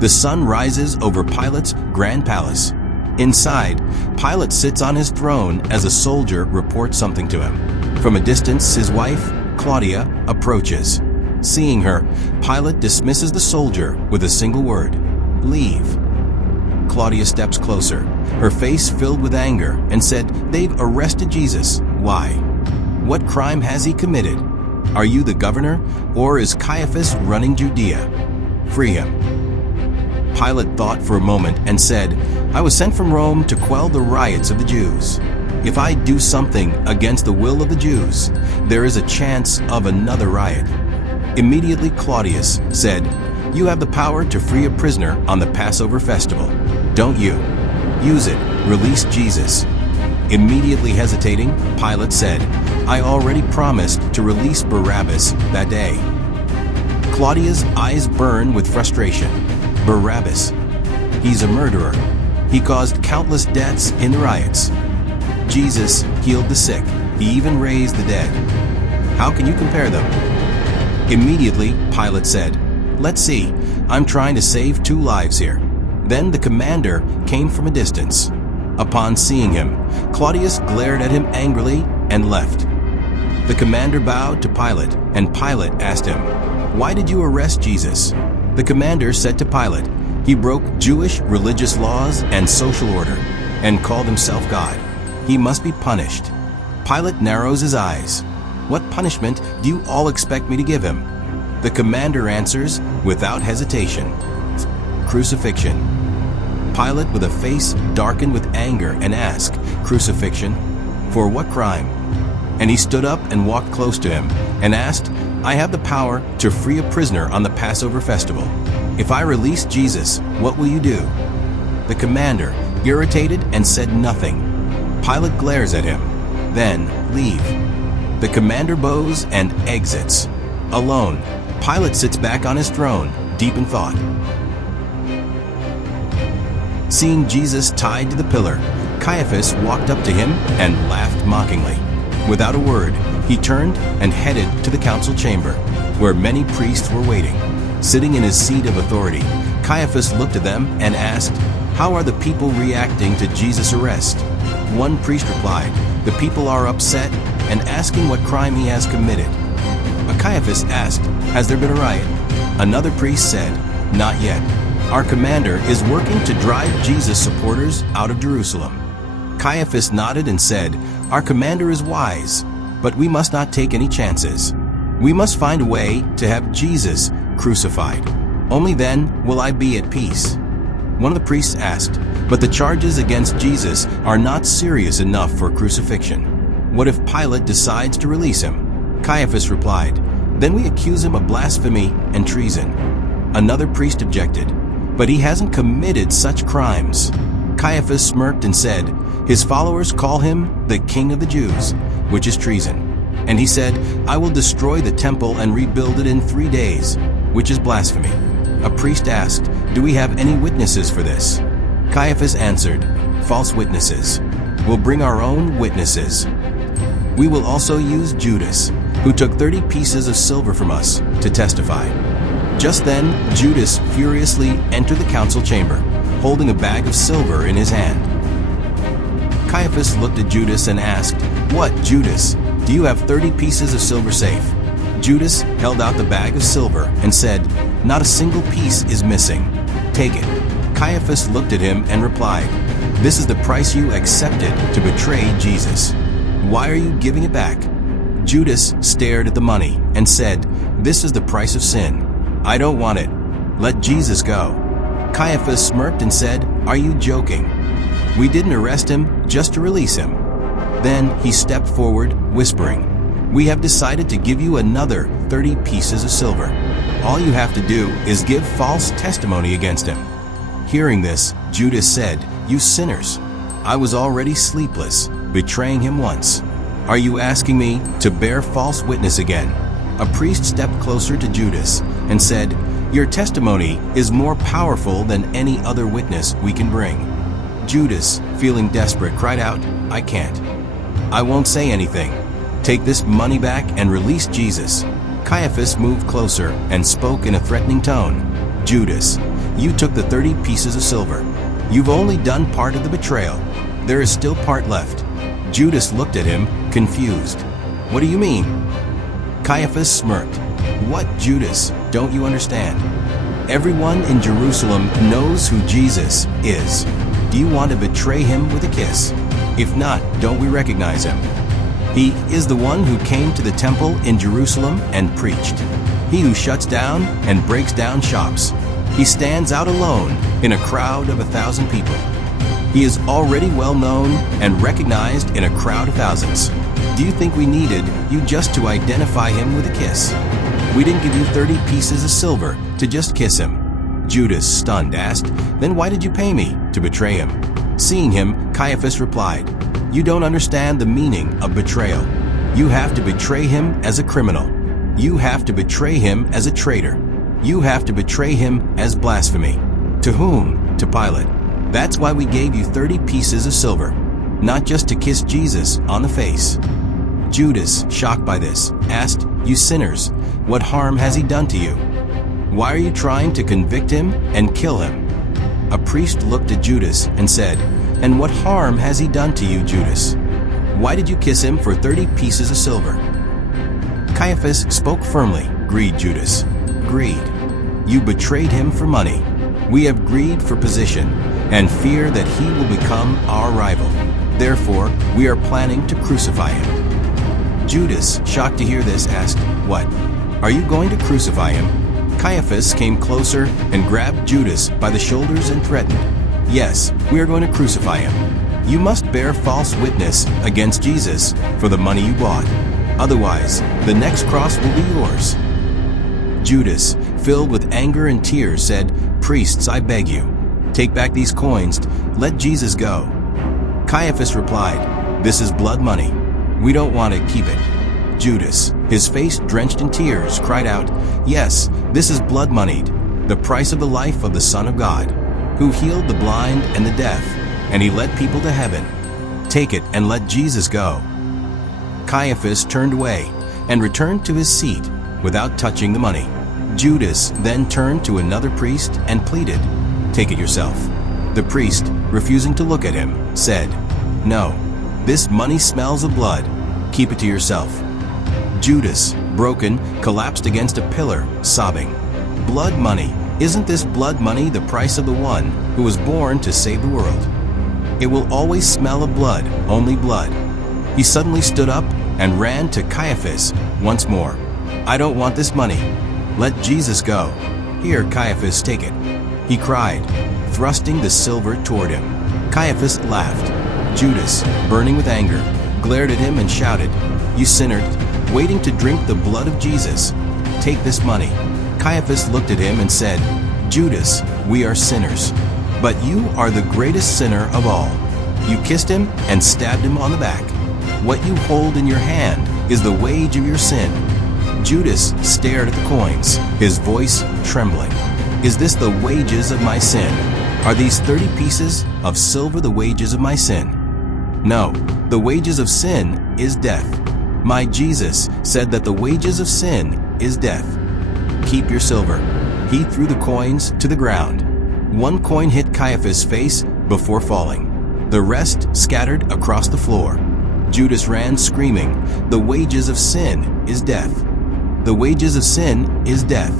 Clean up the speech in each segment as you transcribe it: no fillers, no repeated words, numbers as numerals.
The sun rises over Pilate's grand palace. Inside, Pilate sits on his throne as a soldier reports something to him. From a distance, his wife, Claudia, approaches. Seeing her, Pilate dismisses the soldier with a single word: "Leave." Claudia steps closer, her face filled with anger, and said, "They've arrested Jesus. Why? What crime has he committed? Are you the governor, or is Caiaphas running Judea? Free him." Pilate thought for a moment and said, "I was sent from Rome to quell the riots of the Jews. If I do something against the will of the Jews, there is a chance of another riot." Immediately Claudius said, "You have the power to free a prisoner on the Passover festival, don't you? Use it, release Jesus." Immediately hesitating, Pilate said, "I already promised to release Barabbas that day." Claudia's eyes burn with frustration. Barabbas. He's a murderer. He caused countless deaths in the riots. Jesus healed the sick. He even raised the dead. How can you compare them? Immediately, Pilate said, "Let's see. I'm trying to save 2 lives here." Then the commander came from a distance. Upon seeing him, Claudius glared at him angrily and left. The commander bowed to Pilate, and Pilate asked him, "Why did you arrest Jesus?" The commander said to Pilate, "He broke Jewish religious laws and social order, and called himself God. He must be punished." Pilate narrows his eyes. "What punishment do you all expect me to give him?" The commander answers without hesitation, "Crucifixion." Pilate, with a face darkened with anger, and asked, "Crucifixion? For what crime?" And he stood up and walked close to him and asked, "I have the power to free a prisoner on the Passover festival. If I release Jesus, what will you do?" The commander, irritated and said nothing. Pilate glares at him. Then, "Leave." The commander bows and exits. Alone, Pilate sits back on his throne, deep in thought. Seeing Jesus tied to the pillar, Caiaphas walked up to him and laughed mockingly. Without a word, he turned and headed to the council chamber, where many priests were waiting. Sitting in his seat of authority, Caiaphas looked at them and asked, "How are the people reacting to Jesus' arrest?" One priest replied, "The people are upset and asking what crime he has committed." But Caiaphas asked, "Has there been a riot?" Another priest said, "Not yet. Our commander is working to drive Jesus' supporters out of Jerusalem." Caiaphas nodded and said, "Our commander is wise, but we must not take any chances. We must find a way to have Jesus crucified. Only then will I be at peace." One of the priests asked, "But the charges against Jesus are not serious enough for crucifixion. What if Pilate decides to release him?" Caiaphas replied, "Then we accuse him of blasphemy and treason." Another priest objected, "But he hasn't committed such crimes." Caiaphas smirked and said, "His followers call him the King of the Jews, which is treason." And he said, "I will destroy the temple and rebuild it in 3 days, which is blasphemy." A priest asked, "Do we have any witnesses for this?" Caiaphas answered, "False witnesses. We'll bring our own witnesses. We will also use Judas, who took 30 pieces of silver from us, to testify." Just then, Judas furiously entered the council chamber, holding a bag of silver in his hand. Caiaphas looked at Judas and asked, "What, Judas, do you have 30 pieces of silver safe?" Judas held out the bag of silver and said, "Not a single piece is missing. Take it." Caiaphas looked at him and replied, "This is the price you accepted to betray Jesus. Why are you giving it back?" Judas stared at the money and said, "This is the price of sin. I don't want it. Let Jesus go." Caiaphas smirked and said, "Are you joking? We didn't arrest him just to release him." Then he stepped forward, whispering, "We have decided to give you another 30 pieces of silver. All you have to do is give false testimony against him." Hearing this, Judas said, "You sinners! I was already sleepless, betraying him once. Are you asking me to bear false witness again?" A priest stepped closer to Judas and said, "Your testimony is more powerful than any other witness we can bring." Judas, feeling desperate, cried out, "I can't. I won't say anything. Take this money back and release Jesus." Caiaphas moved closer and spoke in a threatening tone, "Judas, You took the 30 pieces of silver. You've only done part of the betrayal. There is still part left." Judas looked at him, confused. "What do you mean?" Caiaphas smirked. "What, Judas? Don't you understand? Everyone in Jerusalem knows who Jesus is. Do you want to betray him with a kiss? If not, don't we recognize him? He is the one who came to the temple in Jerusalem and preached. He who shuts down and breaks down shops. He stands out alone in a crowd of 1,000 people. He is already well known and recognized in a crowd of thousands. Do you think we needed you just to identify him with a kiss? We didn't give you 30 pieces of silver to just kiss him." Judas, stunned, asked, "Then why did you pay me to betray him?" Seeing him, Caiaphas replied, "You don't understand the meaning of betrayal. You have to betray him as a criminal. You have to betray him as a traitor. You have to betray him as blasphemy." To whom? To Pilate. That's why we gave you 30 pieces of silver, not just to kiss Jesus on the face. Judas, shocked by this, asked, "You sinners, what harm has he done to you? Why are you trying to convict him and kill him?" A priest looked at Judas and said, "And what harm has he done to you, Judas? Why did you kiss him for 30 pieces of silver?" Caiaphas spoke firmly. "Greed, Judas. Greed. You betrayed him for money. We have greed for position and fear that he will become our rival. Therefore, we are planning to crucify him." Judas, shocked to hear this, asked, "What? Are you going to crucify him?" Caiaphas came closer and grabbed Judas by the shoulders and threatened, "Yes, we are going to crucify him. You must bear false witness against Jesus for the money you bought. Otherwise, the next cross will be yours." Judas, filled with anger and tears, said, "Priests, I beg you, take back these coins. Let Jesus go." Caiaphas replied, "This is blood money. We don't want to keep it." Judas, his face drenched in tears, cried out, "Yes, this is blood moneyed, the price of the life of the Son of God, who healed the blind and the deaf, and he led people to heaven. Take it and let Jesus go." Caiaphas turned away and returned to his seat without touching the money. Judas then turned to another priest and pleaded, "Take it yourself." The priest, refusing to look at him, said, "No, this money smells of blood. Keep it to yourself." Judas, broken, collapsed against a pillar, sobbing, "Blood money. Isn't this blood money the price of the one who was born to save the world? It will always smell of blood, only blood." He suddenly stood up and ran to Caiaphas once more. "I don't want this money. Let Jesus go. Here, Caiaphas, take it," he cried, thrusting the silver toward him. Caiaphas laughed. Judas, burning with anger, glared at him and shouted, "You sinner, waiting to drink the blood of Jesus. Take this money." Caiaphas looked at him and said, "Judas, we are sinners, but you are the greatest sinner of all. You kissed him and stabbed him on the back. What you hold in your hand is the wage of your sin." Judas stared at the coins, his voice trembling. "Is this the wages of my sin? Are these 30 pieces of silver the wages of my sin? No, the wages of sin is death. My Jesus said that the wages of sin is death. Keep your silver." He threw the coins to the ground. One coin hit Caiaphas' face before falling. The rest scattered across the floor. Judas ran screaming, "The wages of sin is death. The wages of sin is death."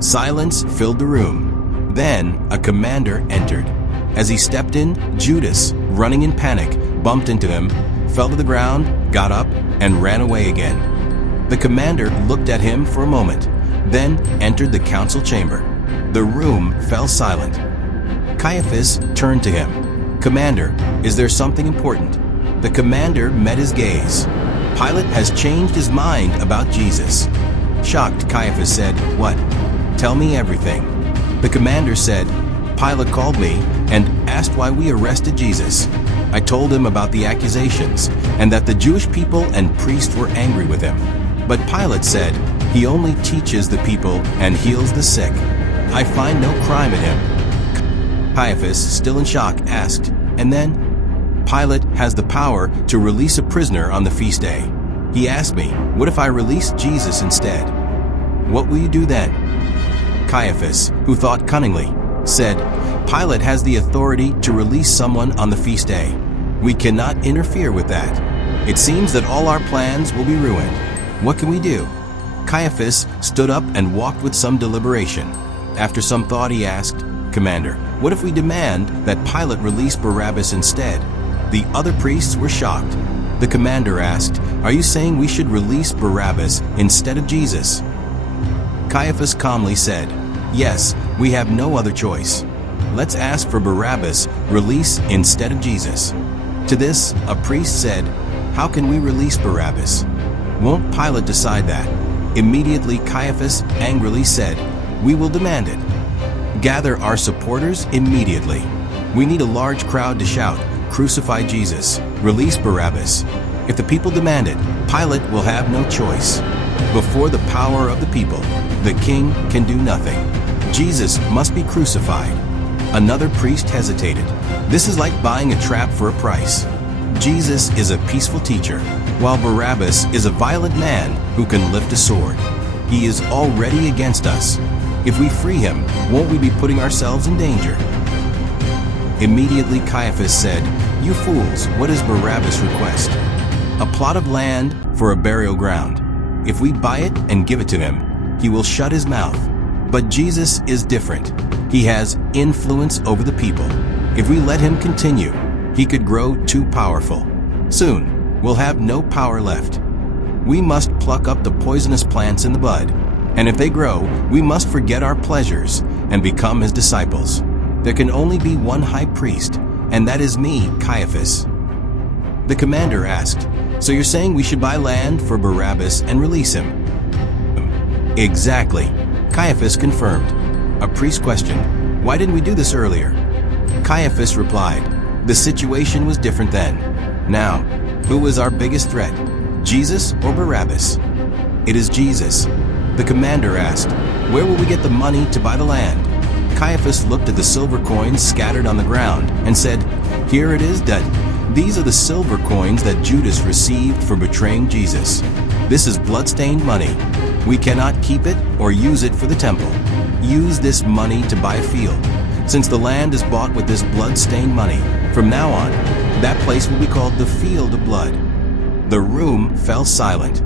Silence filled the room. Then a commander entered. As he stepped in, Judas, running in panic, bumped into him, fell to the ground, got up, and ran away again. The commander looked at him for a moment, then entered the council chamber. The room fell silent. Caiaphas turned to him. "Commander, is there something important?" The commander met his gaze. "Pilate has changed his mind about Jesus." Shocked, Caiaphas said, "What? Tell me everything." The commander said, "Pilate called me and asked why we arrested Jesus. I told him about the accusations and that the Jewish people and priests were angry with him. But Pilate said, he only teaches the people and heals the sick. I find no crime in him." Caiaphas, still in shock, asked, "And then?" "Pilate has the power to release a prisoner on the feast day. He asked me, what if I release Jesus instead? What will you do then?" Caiaphas, who thought cunningly, said, "Pilate has the authority to release someone on the feast day. We cannot interfere with that. It seems that all our plans will be ruined. What can we do?" Caiaphas stood up and walked with some deliberation. After some thought, he asked, "Commander, what if we demand that Pilate release Barabbas instead?" The other priests were shocked. The commander asked, "Are you saying we should release Barabbas instead of Jesus?" Caiaphas calmly said, "Yes, we have no other choice. Let's ask for Barabbas' release instead of Jesus." To this, a priest said, "How can we release Barabbas? Won't Pilate decide that?" Immediately Caiaphas angrily said, "We will demand it. Gather our supporters immediately. We need a large crowd to shout, 'Crucify Jesus, release Barabbas.' If the people demand it, Pilate will have no choice. Before the power of the people, the king can do nothing. Jesus must be crucified." Another priest hesitated. "This is like buying a trap for a price. Jesus is a peaceful teacher, while Barabbas is a violent man who can lift a sword. He is already against us. If we free him, won't we be putting ourselves in danger?" Immediately Caiaphas said, "You fools, what is Barabbas' request? A plot of land for a burial ground. If we buy it and give it to him, he will shut his mouth. But Jesus is different. He has influence over the people. If we let him continue, he could grow too powerful. Soon, we'll have no power left. We must pluck up the poisonous plants in the bud, and if they grow, we must forget our pleasures and become his disciples. There can only be one high priest, and that is me, Caiaphas." The commander asked, "So you're saying we should buy land for Barabbas and release him?" "Exactly," Caiaphas confirmed. A priest questioned, "Why didn't we do this earlier?" Caiaphas replied, "The situation was different then. Now, who was our biggest threat, Jesus or Barabbas?" "It is Jesus." The commander asked, "Where will we get the money to buy the land?" Caiaphas looked at the silver coins scattered on the ground and said, "Here it is, Dad. These are the silver coins that Judas received for betraying Jesus. This is blood-stained money. We cannot keep it or use it for the temple. Use this money to buy a field. Since the land is bought with this blood-stained money, from now on, that place will be called the Field of Blood." The room fell silent.